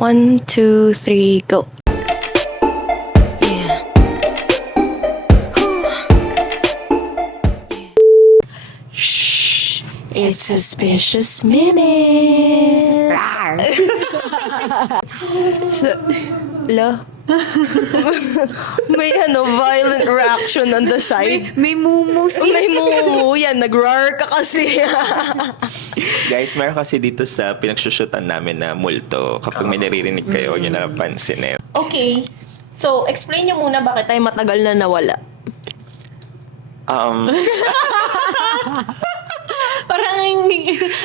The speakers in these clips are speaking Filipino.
1, 2, 3, go. Yeah. Shh. It's Suspicious Minute. Lo. May violent reaction on the side. May mumu sis. May mumu yan. Nag-roar ka kasi. Guys, meron kasi dito sa pinagsushootan namin na multo. Kapag may naririnig kayo, huwag nyo na pansinin. Okay. So, explain nyo muna bakit tayo matagal na nawala. Parang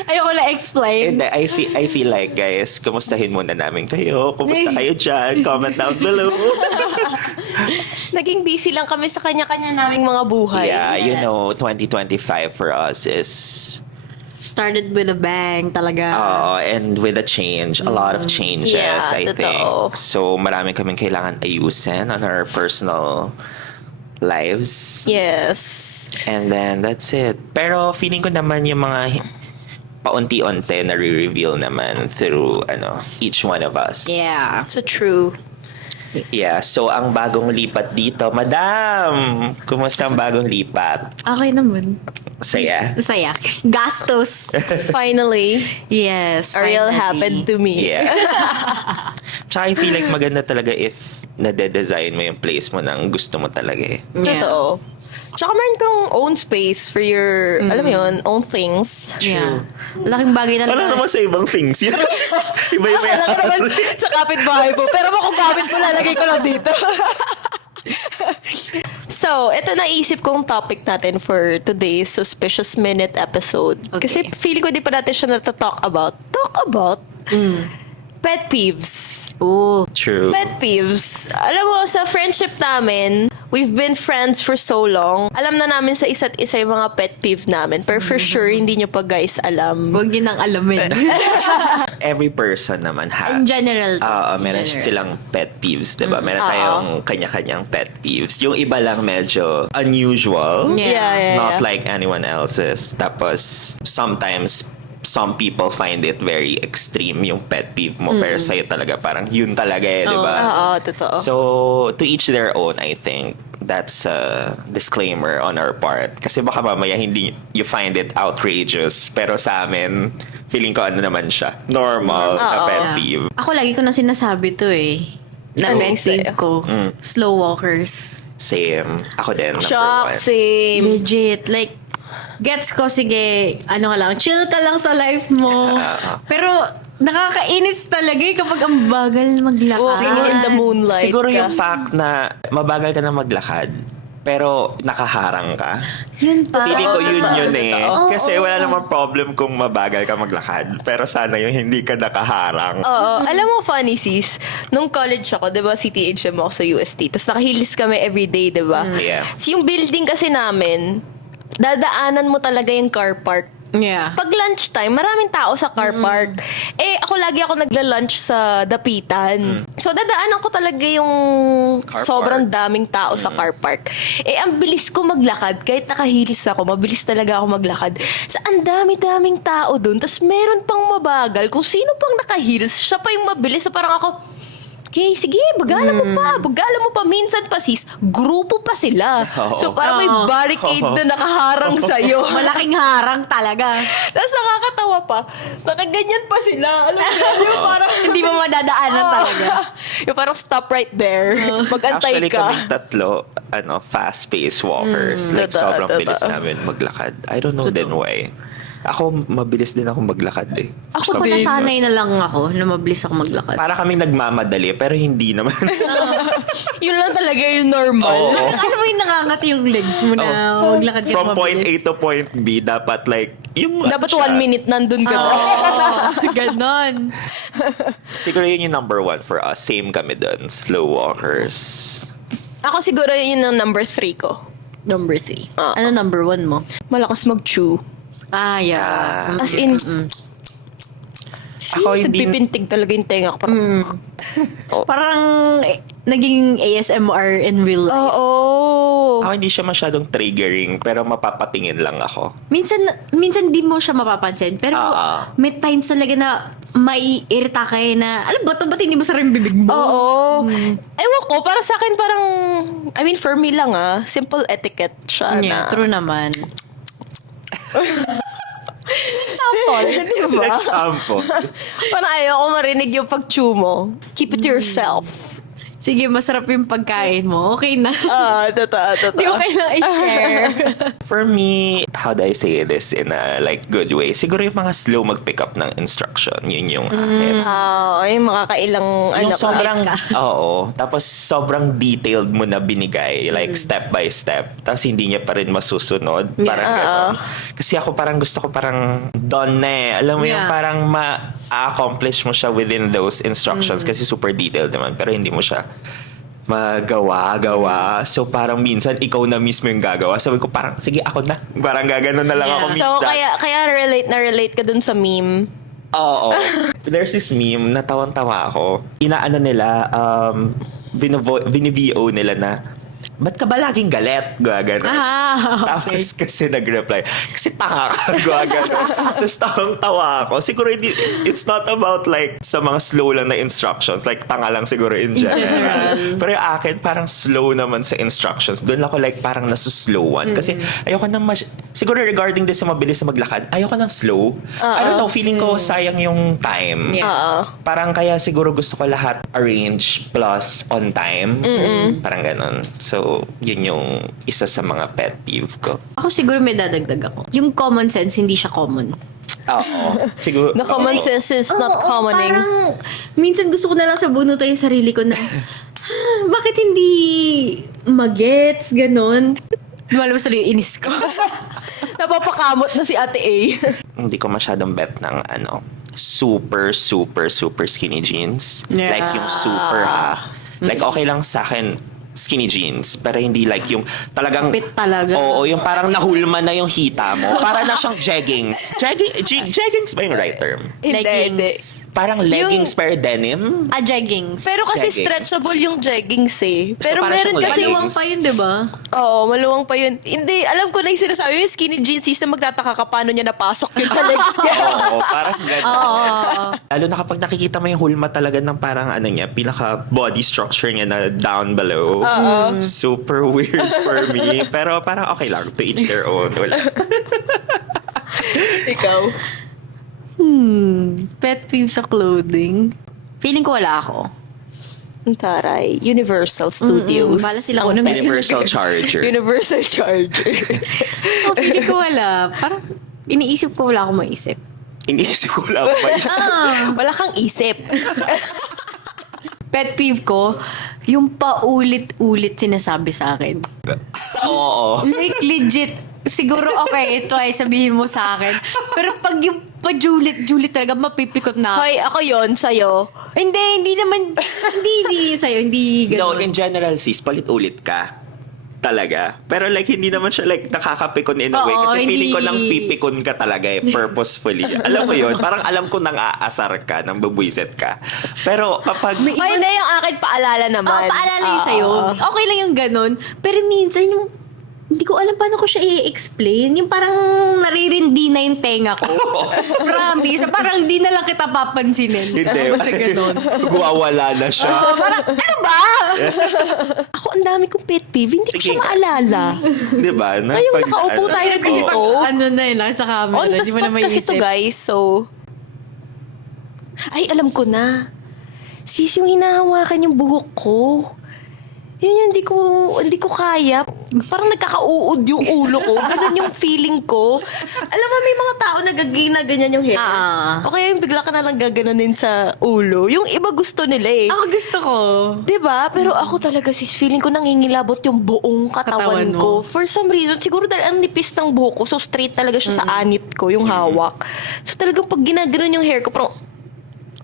ayoko na explain. And I feel like, guys, kumustahin muna namin kayo. Kumusta kayo dyan? Comment down below. Naging busy lang kami sa kanya-kanya naming mga buhay. Yeah, you Yes. know, 2025 for us is... Started with a bang talaga. and with a change, a lot of changes, Yeah, I totoo. think. So, marami kaming kailangan ayusin on our personal lives. Yes. And then, that's it. Pero, feeling ko naman yung mga paunti-unti na re-reveal naman through, each one of us. Yeah. So true. Yeah, so ang bagong lipat dito, Madam! Kumusta ang bagong lipat? Okay naman. Saya? Masaya. Gastos. Finally, Yes. a real finally. happened to me. Yeah. Tsaka I feel like maganda talaga if nade-design mo yung place mo nang gusto mo talaga eh. Yeah. Totoo. Tsaka meron kang own space for your, alam mo yun, own things. Yeah. Laking bagay talaga. Wala naman sa ibang things. Yun. Iba-iba yan. Alam naman sa kapitbahay mo. Pero kung gamit mo, lalagay ko lang dito. So, ito naisip kong topic natin for today's Suspicious Minute episode. Okay. Kasi feeling ko di pa natin siya natatalk about. Talk about pet peeves. Oh. True. Pet peeves. Alam mo, sa friendship namin, we've been friends for so long. Alam na namin sa isa't isa yung mga pet peeve namin. Pero for sure, hindi nyo pa guys alam. Huwag niyo nang alamin. Every person naman In general. meron silang pet peeves, diba? Meron tayong kanya-kanyang pet peeves. Yung iba lang medyo unusual. Yeah. Not like anyone else's. Tapos, sometimes, some people find it very extreme yung pet peeve mo. Pero sa'yo talaga parang yun talaga eh, di ba? Oo, totoo. So, to each their own, I think. That's a disclaimer on our part. Kasi baka mamaya hindi you find it outrageous. Pero sa amin, feeling ko naman siya. Normal na pet peeve. Ako lagi ko na sinasabi to eh. Na Ano pet sa'yo? peeve ko. Slow walkers. Same. Ako din, number Shock, one. same. Legit. Like, gets ko, sige, ano ka lang, chill ka lang sa life mo. Pero, nakakainis talaga eh kapag ang bagal maglakad. Singing in the moonlight Siguro ka. yung fact na mabagal ka na maglakad, pero nakaharang ka. Yun pa. Feeling ko yun totoo, yun eh. totoo. Kasi wala namang problem kung mabagal ka maglakad. Pero sana yung hindi ka nakaharang. Oo. Alam mo, funny sis, nung college ako, di ba, CTHM ako sa UST, tapos nakahilis kami everyday, di ba? Yeah. So, yung building kasi namin, dadaanan mo talaga yung car park. Yeah. Pag lunchtime, maraming tao sa car park. Eh, lagi ako nagla-lunch sa Dapitan. So, dadaanan ko talaga yung Car sobrang park. daming tao sa car park. Eh, ang bilis ko maglakad. Kahit nakahilis ako, mabilis talaga ako maglakad. Sa ang dami-daming tao dun. Tapos, meron pang mabagal. Kung sino pang nakahilis, siya pa yung mabilis. So, parang ako, okay, sige, bagala mo pa. Bagala mo pa. Minsan pa, sis, grupo pa sila. Oo. So, parang may Oo. barricade na nakaharang sa'yo. Malaking harang talaga. Tapos nakakatawa pa. Nakaganyan pa sila. Alam mo yun, yung parang... Hindi mo madadaanan talaga. Yung parang stop right there. Mag-antay Actually, ka. kaming tatlo, fast-paced walkers. Like, Totoo, sobrang bilis totoo. namin maglakad. I don't know then why. Ako, mabilis din ako maglakad eh. Ako For some pa reason. nasanay na lang ako na mabilis ako maglakad. Para kaming nagmamadali, pero hindi naman. Yun lang talaga yung normal. Oo. Ano mo yung nakangati yung legs mo na maglakad ka From point A mabilis? to point B, dapat like, yung Dapat siya. 1 minute nandun ka na. Ganon. Siguro yun yung number one for us. Same kami dun. Slow walkers. Ako siguro yun yung number 3 ko. Number 3. Ano number 1 mo? Malakas mag-chew. Ah, yeah. As in, Ako sis, hindi- nagpipintig talaga yung tenga ko. Parang, Parang naging ASMR in real life. Oo. Ako hindi siya masyadong triggering, pero mapapatingin lang ako. Minsan di mo siya mapapansin. Pero may times talaga na maiirita ka na, alam ba ito, ba't hindi mo sarang bibig mo? Oo. Ewan ko, para sa akin parang, I mean, for me lang simple etiquette siya Yeah, na. true naman. Sample, di ba? Example. Parang ayoko marinig yung pag-chew mo. Keep it to yourself. Sige, masarap yung pagkain mo. Okay na. Totoo. Di mo kailangan i-share. For me, how do I say this in a like good way? Siguro yung mga slow mag-pick up ng instruction. Yun yung akin. Yung makakailang Yung sobrang, ka. oo. Tapos sobrang detailed mo na binigay. Like step by step. Tapos hindi niya pa rin masusunod. Parang gano'n. Kasi ako parang gusto ko parang done na eh. Alam mo yung Yeah. parang ma-accomplish mo siya within those instructions. Kasi super detailed naman. Pero hindi mo siya magawa. So parang minsan ikaw na mismo yung gagawa. Sabi ko parang, sige ako na. Parang gaganon na lang Yeah. ako minsan. So, kaya relate ka dun sa meme. Oo. There's this meme, natawang-tawa ako. Inaano nila, bini-VO nila na, ba't ka ba laging galit? Gagano. Tapos kasi nag-reply, kasi tanga ka. Gagano. Tapos tawang-tawa ako. Siguro it's not about like sa mga slow lang na instructions. Like tanga lang siguro in general. Pero yung akin, parang slow naman sa instructions. Doon ako like parang nasuslowan. Kasi ayoko nang siguro regarding this sa mabilis na maglakad, ayoko nang slow. I don't know, feeling ko sayang yung time. Yeah. Parang kaya siguro gusto ko lahat arrange plus on time. Parang ganun. So, yun yung isa sa mga pet peeve ko. Ako siguro may dadagdag ako. Yung common sense, hindi siya common. Oo. Siguro. The common sense is not commoning. Parang, minsan gusto ko na lang sa bunutan yung sarili ko na, bakit hindi magets, ganon? Lumalabas tuloy yung inis ko. Napapakamot na si Ate A. Hindi ko masyadong bet ng super skinny jeans. Yeah. Like yung super Like okay lang sa akin skinny jeans, pero hindi like yung talagang Kapit talaga. Oo, yung parang nahulma na yung hita mo. Para na siyang jeggings. Jeggings ba yung right term? Hindi. Parang leggings pero denim. Jeggings. Pero kasi Jeggings. stretchable yung jeggings eh. Pero parang meron siyang kasi... leggings. Maluwang pa yun, di ba? Oo, maluwang pa yun. Hindi, alam ko na yung sinasabi yung skinny jeans system, magtataka ka paano niya napasok yun sa legs niya. Oo, parang gano'n. Lalo na kapag nakikita mo yung hulma talaga ng parang niya, pinaka body structure niya na down below. Super weird for me. Pero parang okay lang. To each their own. Wala. Ikaw? Pet peeve sa clothing. Feeling ko wala ako. Ang taray. Universal Studios. Bala sila Ang ko na pet- Universal charger. Universal Charger. Feeling ko wala. Parang iniisip ko wala akong maisip. Iniisip ko lang pa Wala kang isip. Pet peeve ko, yung paulit-ulit sinasabi sa akin. Oo. Like legit, siguro okay, twice sabihin mo sa akin. Pero pag yung pajulit-julit talaga, mapipikot na ako. Hoy, ako yon sa'yo. Hindi naman, hindi sa'yo, hindi No, ganun. in general, sis, palit-ulit ka. Talaga. Pero like, hindi naman siya like nakakapikon in a way. Oo, Kasi feeling ko hindi. nang pipikon ka talaga purposefully. Alam mo yun? Parang alam ko nang aasar ka, nang bubuisit ka. Pero kapag... Hoy, hindi yung akin paalala naman. Paalala yung sa'yo. Okay lang yung ganun. Pero minsan yung, hindi ko alam paano ko siya i-explain. Yung parang naririndi na yung tenga ko. Promise. Parang di na lang kita papansinin. Hindi. Basta ganun. Guwawala na siya. Parang, ano ba? Ako, ang dami kong pet peeve. Hindi ko Sige. siya maalala. Di ba? Ngayong nakaupo tayo dito. Ano na yun, nasa camera. On the Di mo na spot kasi maiisip. to guys, so... Ay, alam ko na. Sis, yung hinahawakan yung buhok ko. Yun yung hindi ko kaya. Parang nagkakauod yung ulo ko. Ganun yung feeling ko. Alam mo, may mga tao na ganyan yung hair. O kaya yung bigla ka na lang gaganunin sa ulo. Yung iba gusto nila eh. Ako gusto ko. Diba? Pero ako talaga sis, feeling ko nangingilabot yung buong katawan Katawan mo. ko. For some reason, siguro dahil ang nipis ng buhok ko, so straight talaga siya sa anit ko, yung hawak. So talagang pag ginaganon yung hair ko, parang,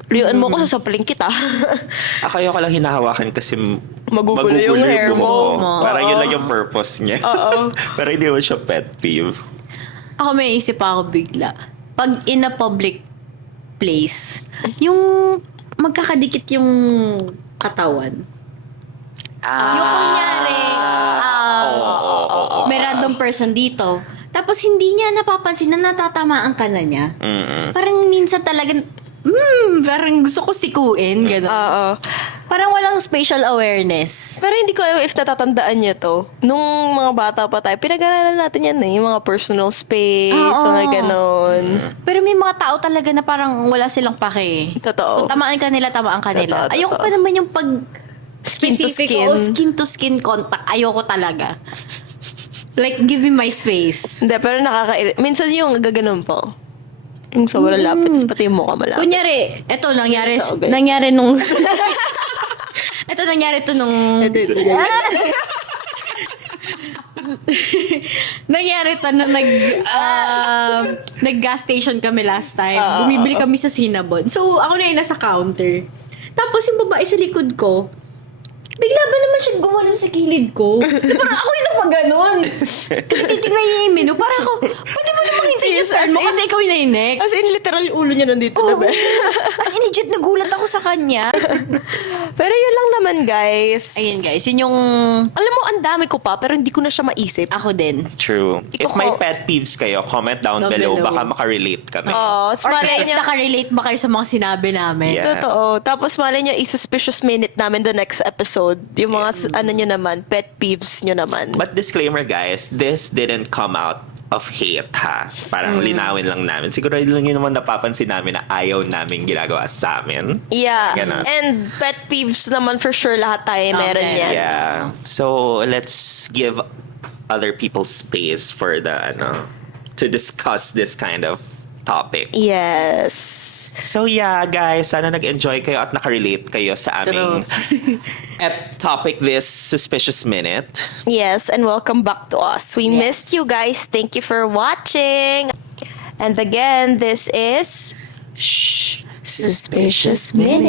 liyuan mo ko, sasapaling kita. Ako yung lang hinahawakan kasi Magugulo yung hair buhok ko. mo. Parang yun lang yung purpose niya. Pero hindi mo siya pet peeve. Ako may isip ako bigla. Pag in a public place, yung magkakadikit yung katawan. Yung kunyari, may random person dito. Tapos hindi niya napapansin na natatamaan ka na niya. Parang minsan talagang, parang gusto ko sikuin, gano'n. Oo. Parang walang spatial awareness. Pero hindi ko alam if natatandaan niya to. Nung mga bata pa tayo, pinag-aralan natin yan yung mga personal space, Oo. mga ganon. Pero may mga tao talaga na parang wala silang pake. Totoo. Kung tamaan ka nila, tamaan ka nila. Totoo, Ayoko totoo. pa naman yung pag Skin to specific skin. o skin to skin contact. Ayoko talaga. Like, give me my space. Hindi, pero minsan yung gaganon po. Yung sobrang lapit, tapos pati yung mukha malapit. Kunyari, eto nangyari, Ito, okay. nangyari nung... Ito nangyari to nung... nangyari to na nag-gas station kami last time. Bumibili kami sa Cinnabon. So, ako na yung nasa counter. Tapos yung babae sa likod ko, bigla ba naman siya gumanon sa gilid ko? Parang ako yung napaganon. Kasi titignan niya yung menu. Parang ako, pwede mo namang insinistan mo kasi ikaw yung na-next. As in, literal, yung ulo niya nandito na ba? As in, legit, nagulat ako sa kanya. Pero yun lang naman, guys. Ayun guys, yun yung... Alam mo, ang dami ko pa, pero hindi ko na siya maisip. Ako din. True. If may pet peeves kayo, comment down below. Baka makarelate kami. Oo, Or malay if niyo. nakarelate ba kayo sa mga sinabi namin? Yeah. Totoo. Tapos malay niyo, i-suspicious minute namin the next episode. Yung mga, ano nyo naman, pet peeves nyo naman. But disclaimer guys, this didn't come out of hate ha. Parang linawin lang namin. Siguro lang yun naman napapansin namin na ayaw namin ginagawa sa amin. Yeah. Ganon. And pet peeves naman for sure lahat tayo meron Okay. yan. Yeah. So, let's give other people space for the, to discuss this kind of topic. Yes. So yeah, guys, sana nag-enjoy kayo at nakarelate kayo sa aming topic this suspicious minute. Yes, and welcome back to us. We missed you guys. Thank you for watching. And again, this is Shh. Suspicious Minute.